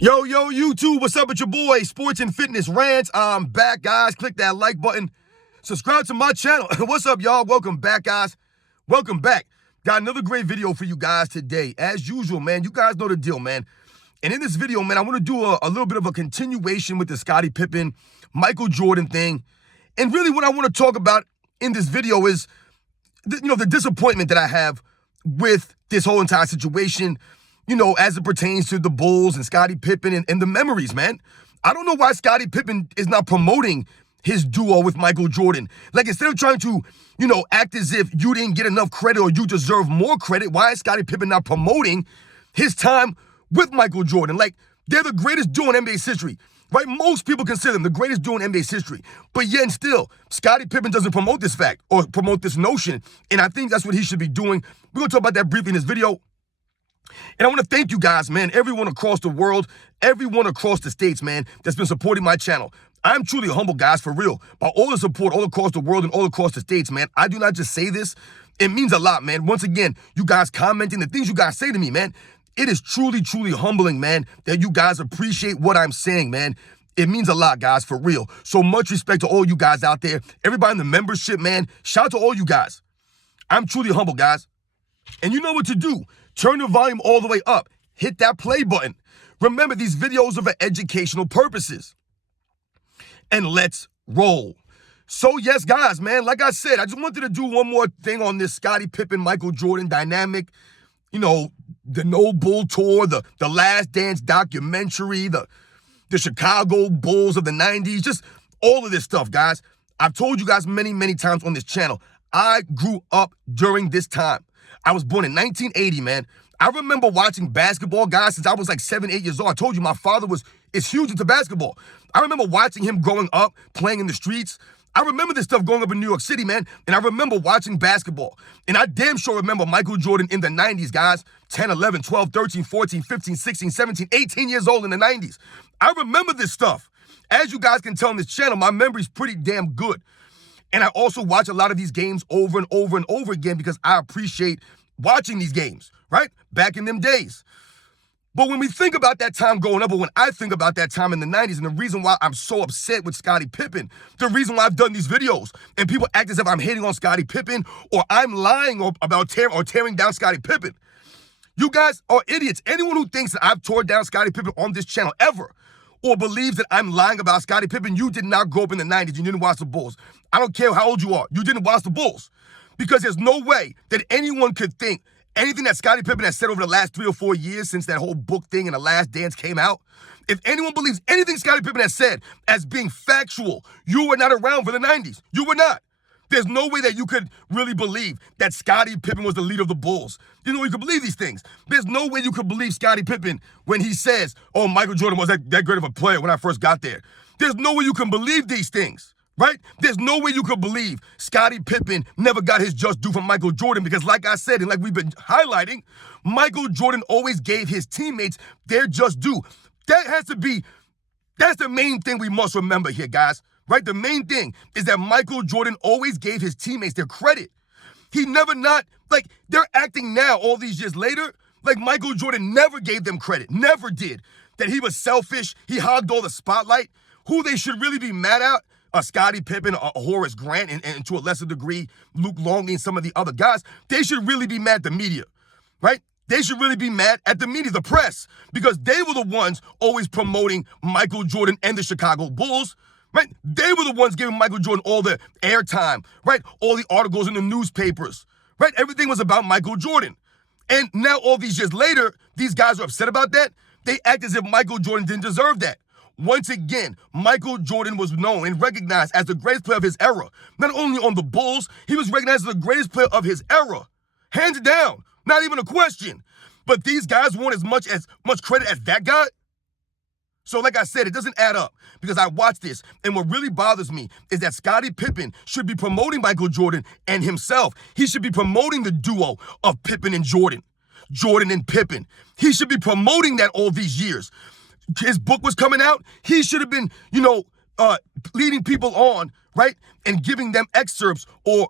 Yo, YouTube, what's up with your boy, Sports and Fitness Rants? I'm back, guys. Click that like button. Subscribe to my channel. What's up, y'all? Welcome back, guys. Welcome back. Got another great video for you guys today. As usual, man, you guys know the deal, man. And in this video, man, I want to do a little bit of a continuation with the Scottie Pippen, Michael Jordan thing. And really what I want to talk about in this video is, the disappointment that I have with this whole entire situation, as it pertains to the Bulls and Scottie Pippen and the memories, man. I don't know why Scottie Pippen is not promoting his duo with Michael Jordan. Like, instead of trying to, act as if you didn't get enough credit or you deserve more credit, why is Scottie Pippen not promoting his time with Michael Jordan? Like, they're the greatest duo in NBA's history, right? Most people consider them the greatest duo in NBA's history. But yet and still, Scottie Pippen doesn't promote this fact or promote this notion. And I think that's what he should be doing. We're going to talk about that briefly in this video. And I want to thank you guys, man, everyone across the world, everyone across the states, man, that's been supporting my channel. I'm truly humble, guys, for real. By all the support all across the world and all across the states, man, I do not just say this. It means a lot, man. Once again, you guys commenting, the things you guys say to me, man, it is truly, truly humbling, man, that you guys appreciate what I'm saying, man. It means a lot, guys, for real. So much respect to all you guys out there. Everybody in the membership, man. Shout out to all you guys. I'm truly humble, guys. And you know what to do. Turn the volume all the way up. Hit that play button. Remember, these videos are for educational purposes. And let's roll. So, yes, guys, man, like I said, I just wanted to do one more thing on this Scottie Pippen, Michael Jordan dynamic. The No Bull Tour, the Last Dance documentary, the Chicago Bulls of the 90s, just all of this stuff, guys. I've told you guys many, many times on this channel, I grew up during this time. I was born in 1980, man. I remember watching basketball, guys, since I was like 7, 8 years old. I told you my father is huge into basketball. I remember watching him growing up, playing in the streets. I remember this stuff growing up in New York City, man. And I remember watching basketball. And I damn sure remember Michael Jordan in the 90s, guys. 10, 11, 12, 13, 14, 15, 16, 17, 18 years old in the 90s. I remember this stuff. As you guys can tell on this channel, my memory's pretty damn good. And I also watch a lot of these games over and over and over again because I appreciate watching these games, right? Back in them days. But when we think about that time growing up, or when I think about that time in the 90s, and the reason why I'm so upset with Scottie Pippen, the reason why I've done these videos, and people act as if I'm hating on Scottie Pippen, or I'm lying about tearing down Scottie Pippen. You guys are idiots. Anyone who thinks that I've torn down Scottie Pippen on this channel ever, or believes that I'm lying about Scottie Pippen, you did not grow up in the 90s. You didn't watch the Bulls. I don't care how old you are. You didn't watch the Bulls. Because there's no way that anyone could think anything that Scottie Pippen has said over the last 3 or 4 years since that whole book thing and The Last Dance came out. If anyone believes anything Scottie Pippen has said as being factual, you were not around for the 90s. You were not. There's no way that you could really believe that Scottie Pippen was the leader of the Bulls. You know, you could believe these things. There's no way you could believe Scottie Pippen when he says, oh, Michael Jordan was that great of a player when I first got there. There's no way you can believe these things, right? There's no way you could believe Scottie Pippen never got his just due from Michael Jordan because, like I said, and like we've been highlighting, Michael Jordan always gave his teammates their just due. That's the main thing we must remember here, guys. Right? The main thing is that Michael Jordan always gave his teammates their credit. He never they're acting now all these years later, like Michael Jordan never gave them credit, never did. That he was selfish, he hogged all the spotlight. Who they should really be mad at, Scottie Pippen, Horace Grant, and to a lesser degree, Luke Longley and some of the other guys, they should really be mad at the media, right? They should really be mad at the media, the press, because they were the ones always promoting Michael Jordan and the Chicago Bulls. Right? They were the ones giving Michael Jordan all the airtime, right? All the articles in the newspapers, right? Everything was about Michael Jordan. And now all these years later, these guys are upset about that. They act as if Michael Jordan didn't deserve that. Once again, Michael Jordan was known and recognized as the greatest player of his era. Not only on the Bulls, he was recognized as the greatest player of his era. Hands down, not even a question. But these guys want as much credit as that guy. So like I said, it doesn't add up because I watched this, and what really bothers me is that Scottie Pippen should be promoting Michael Jordan and himself. He should be promoting the duo of Pippen and Jordan, Jordan and Pippen. He should be promoting that all these years. His book was coming out. He should have been, leading people on, right, and giving them excerpts or,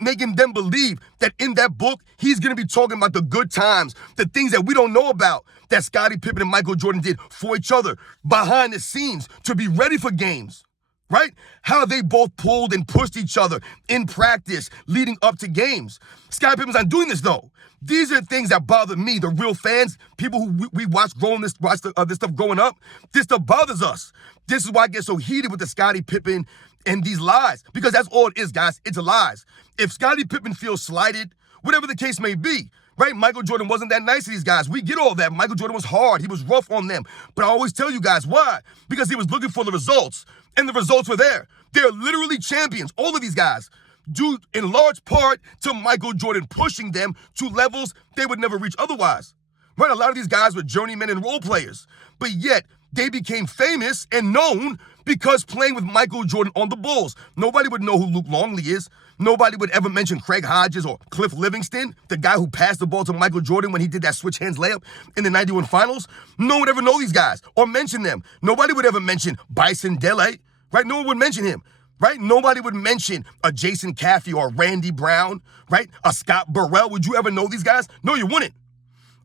making them believe that in that book, he's going to be talking about the good times, the things that we don't know about that Scottie Pippen and Michael Jordan did for each other behind the scenes to be ready for games, right? How they both pulled and pushed each other in practice leading up to games. Scottie Pippen's not doing this, though. These are things that bother me, the real fans, people who we watch this stuff growing up. This stuff bothers us. This is why I get so heated with the Scottie Pippen and these lies, because that's all it is, guys. It's lies. If Scottie Pippen feels slighted, whatever the case may be, right? Michael Jordan wasn't that nice to these guys. We get all that. Michael Jordan was hard. He was rough on them. But I always tell you guys why. Because he was looking for the results, and the results were there. They're literally champions, all of these guys, due in large part to Michael Jordan pushing them to levels they would never reach otherwise. Right? A lot of these guys were journeymen and role players, but yet they became famous and known because playing with Michael Jordan on the Bulls. Nobody would know who Luke Longley is. Nobody would ever mention Craig Hodges or Cliff Livingston, the guy who passed the ball to Michael Jordan when he did that switch hands layup in the 91 finals. No one would ever know these guys or mention them. Nobody would ever mention Bison Dele, right? No one would mention him, right? Nobody would mention a Jason Caffey or Randy Brown, right? A Scott Burrell. Would you ever know these guys? No, you wouldn't.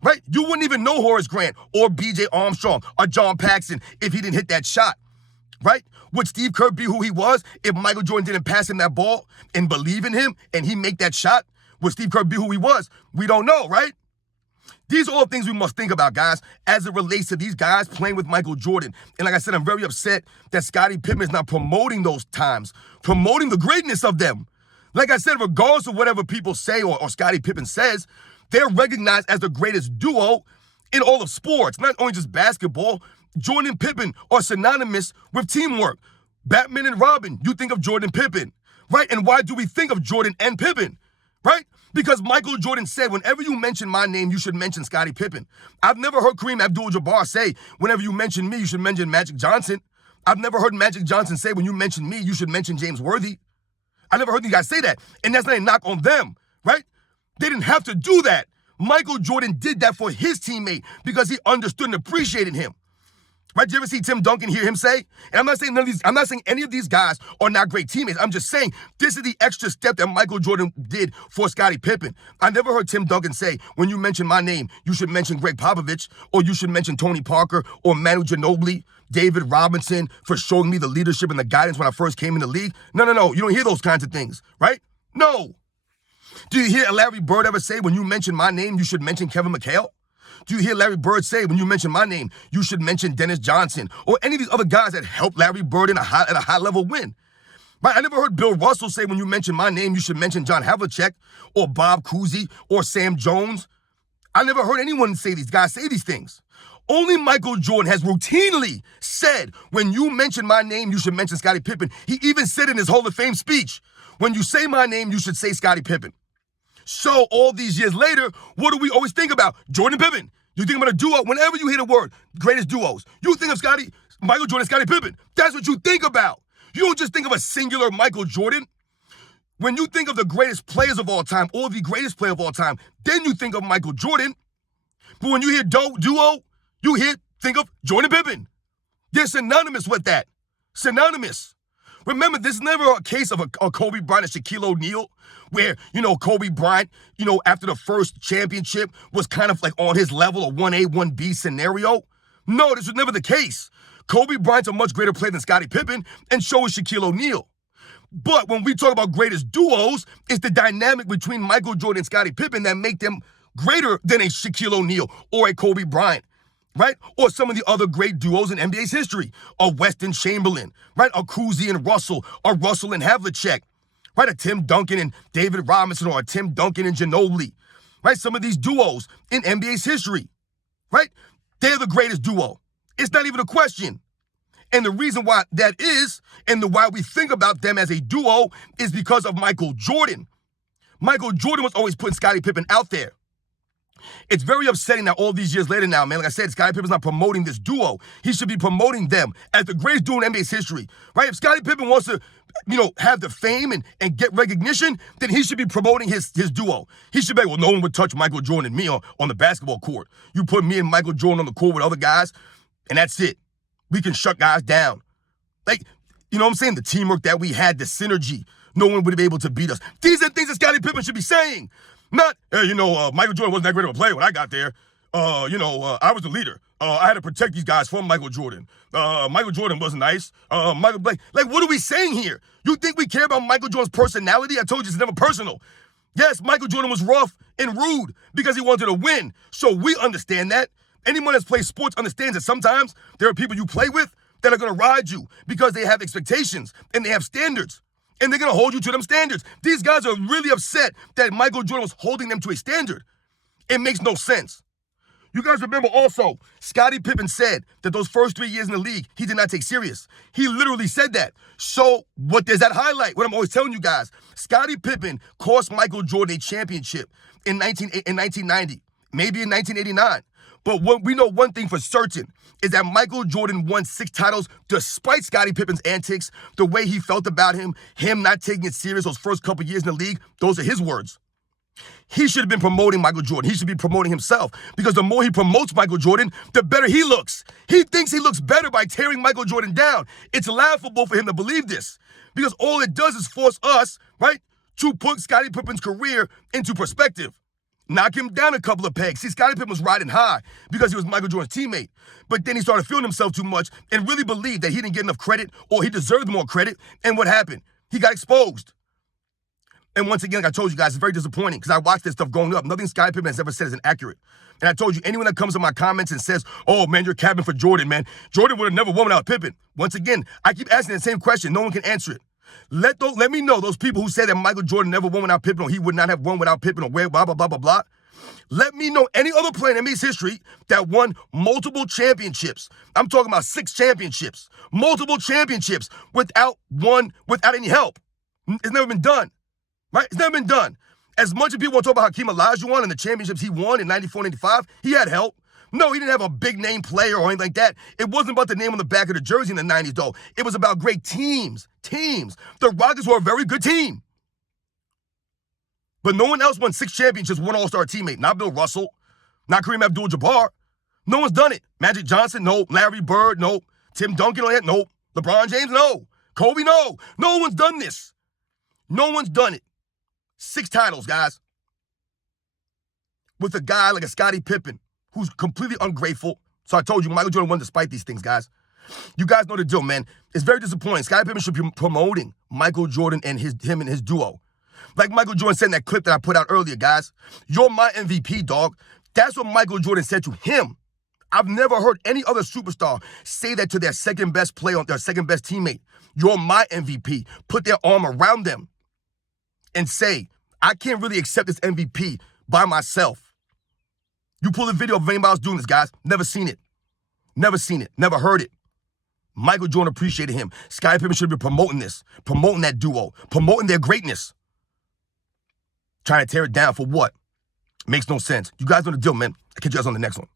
Right? You wouldn't even know Horace Grant or B.J. Armstrong or John Paxson if he didn't hit that shot, right? Would Steve Kerr be who he was if Michael Jordan didn't pass him that ball and believe in him and he make that shot? Would Steve Kerr be who he was? We don't know, right? These are all things we must think about, guys, as it relates to these guys playing with Michael Jordan. And like I said, I'm very upset that Scottie Pippen is not promoting those times, promoting the greatness of them. Like I said, regardless of whatever people say or Scottie Pippen says, they're recognized as the greatest duo in all of sports, not only just basketball. Jordan and Pippen are synonymous with teamwork. Batman and Robin, you think of Jordan and Pippen, right? And why do we think of Jordan and Pippen, right? Because Michael Jordan said, whenever you mention my name, you should mention Scottie Pippen. I've never heard Kareem Abdul-Jabbar say, whenever you mention me, you should mention Magic Johnson. I've never heard Magic Johnson say, when you mention me, you should mention James Worthy. I never heard these guys say that. And that's not a knock on them, right? They didn't have to do that. Michael Jordan did that for his teammate because he understood and appreciated him. Right? Did you ever see Tim Duncan hear him say? And I'm not saying any of these guys are not great teammates. I'm just saying this is the extra step that Michael Jordan did for Scottie Pippen. I never heard Tim Duncan say, when you mention my name, you should mention Greg Popovich, or you should mention Tony Parker, or Manu Ginobili, David Robinson, for showing me the leadership and the guidance when I first came in the league. No. You don't hear those kinds of things, right? No. Do you hear Larry Bird ever say, when you mention my name, you should mention Kevin McHale? Do you hear Larry Bird say, when you mention my name, you should mention Dennis Johnson, or any of these other guys that helped Larry Bird at a high level win? Right? I never heard Bill Russell say, when you mention my name, you should mention John Havlicek, or Bob Cousy, or Sam Jones. I never heard anyone say these things. Only Michael Jordan has routinely said, when you mention my name, you should mention Scottie Pippen. He even said in his Hall of Fame speech, when you say my name, you should say Scottie Pippen. So all these years later, what do we always think about? Jordan Pippen. You think about a duo. Whenever you hear the word greatest duos, you think of Michael Jordan, Scottie Pippen. That's what you think about. You don't just think of a singular Michael Jordan. When you think of the greatest players of all time, or the greatest player of all time, then you think of Michael Jordan. But when you hear duo, think of Jordan Pippen. They're synonymous with that. Synonymous. Remember, this is never a case of a Kobe Bryant and Shaquille O'Neal, where, Kobe Bryant, after the first championship was kind of like on his level, a 1A, 1B scenario. No, this was never the case. Kobe Bryant's a much greater player than Scottie Pippen, and so is Shaquille O'Neal. But when we talk about greatest duos, it's the dynamic between Michael Jordan and Scottie Pippen that make them greater than a Shaquille O'Neal or a Kobe Bryant, right? Or some of the other great duos in NBA's history, a Weston Chamberlain, right? A Cousy and Russell, or Russell and Havlicek, right? A Tim Duncan and David Robinson, or a Tim Duncan and Ginobili, right? Some of these duos in NBA's history, right? They're the greatest duo. It's not even a question. And the reason why that is, and why we think about them as a duo, is because of Michael Jordan. Michael Jordan was always putting Scottie Pippen out there. It's very upsetting that all these years later now, man, like I said, Scottie Pippen's not promoting this duo. He should be promoting them as the greatest duo in NBA's history, right? If Scottie Pippen wants to, have the fame and get recognition, then he should be promoting his duo. He should be like, well, no one would touch Michael Jordan and me on the basketball court. You put me and Michael Jordan on the court with other guys, and that's it. We can shut guys down. Like, you know what I'm saying? The teamwork that we had, the synergy. no one would be able to beat us. These are things that Scottie Pippen should be saying. Not, hey, Michael Jordan wasn't that great of a player when I got there. I was the leader. I had to protect these guys from Michael Jordan. Michael Jordan wasn't nice. Michael Blake. Like, what are we saying here? You think we care about Michael Jordan's personality? I told you it's never personal. Yes, Michael Jordan was rough and rude because he wanted to win. So we understand that. Anyone that's played sports understands that sometimes there are people you play with that are going to ride you because they have expectations and they have standards. And they're going to hold you to them standards. These guys are really upset that Michael Jordan was holding them to a standard. It makes no sense. You guys remember also, Scottie Pippen said that those first 3 years in the league, he did not take serious. He literally said that. So what does that highlight? What I'm always telling you guys, Scottie Pippen cost Michael Jordan a championship in 1990, maybe in 1989. But we know one thing for certain is that Michael Jordan won 6 titles despite Scottie Pippen's antics, the way he felt about him not taking it serious those first couple years in the league. Those are his words. He should have been promoting Michael Jordan. He should be promoting himself because the more he promotes Michael Jordan, the better he looks. He thinks he looks better by tearing Michael Jordan down. It's laughable for him to believe this because all it does is force us, right, to put Scottie Pippen's career into perspective. Knock him down a couple of pegs. See, Scottie Pippen was riding high because he was Michael Jordan's teammate. But then he started feeling himself too much and really believed that he didn't get enough credit or he deserved more credit. And what happened? He got exposed. And once again, like I told you guys, it's very disappointing because I watched this stuff growing up. Nothing Scottie Pippen has ever said is inaccurate. And I told you, anyone that comes in my comments and says, oh, man, you're capping for Jordan, man. Jordan would have never won without Pippen. Once again, I keep asking the same question. No one can answer it. Let me know, those people who say that Michael Jordan never won without Pippen or he would not have won without Pippen or blah, blah, blah, blah, blah. Let me know any other player in NBA's history that won multiple championships. I'm talking about 6 championships. Multiple championships without any help. It's never been done. Right? It's never been done. As much as people want to talk about Hakeem Olajuwon and the championships he won in 94, 95, he had help. No, he didn't have a big name player or anything like that. It wasn't about the name on the back of the jersey in the 90s, though. It was about great teams. The Rockets were a very good team. But no one else won 6 championships, one all-star teammate. Not Bill Russell, not Kareem Abdul-Jabbar. No one's done it. Magic Johnson, no. Larry Bird, no. Tim Duncan on that, no. LeBron James, no. Kobe, no. No one's done this. No one's done it. 6 titles, guys. With a guy like a Scottie Pippen, who's completely ungrateful. So I told you, Michael Jordan won despite these things, guys. You guys know the deal, man. It's very disappointing. Scottie Pippen should be promoting Michael Jordan and him and his duo. Like Michael Jordan said in that clip that I put out earlier, guys. You're my MVP, dog. That's what Michael Jordan said to him. I've never heard any other superstar say that to their second best player, their second best teammate. You're my MVP. Put their arm around them and say, I can't really accept this MVP by myself. You pull a video of anybody else doing this, guys. Never seen it. Never seen it. Never heard it. Michael Jordan appreciated him. Scottie Pippen should be promoting this, promoting that duo, promoting their greatness. Trying to tear it down for what? Makes no sense. You guys know the deal, man. I'll catch you guys on the next one.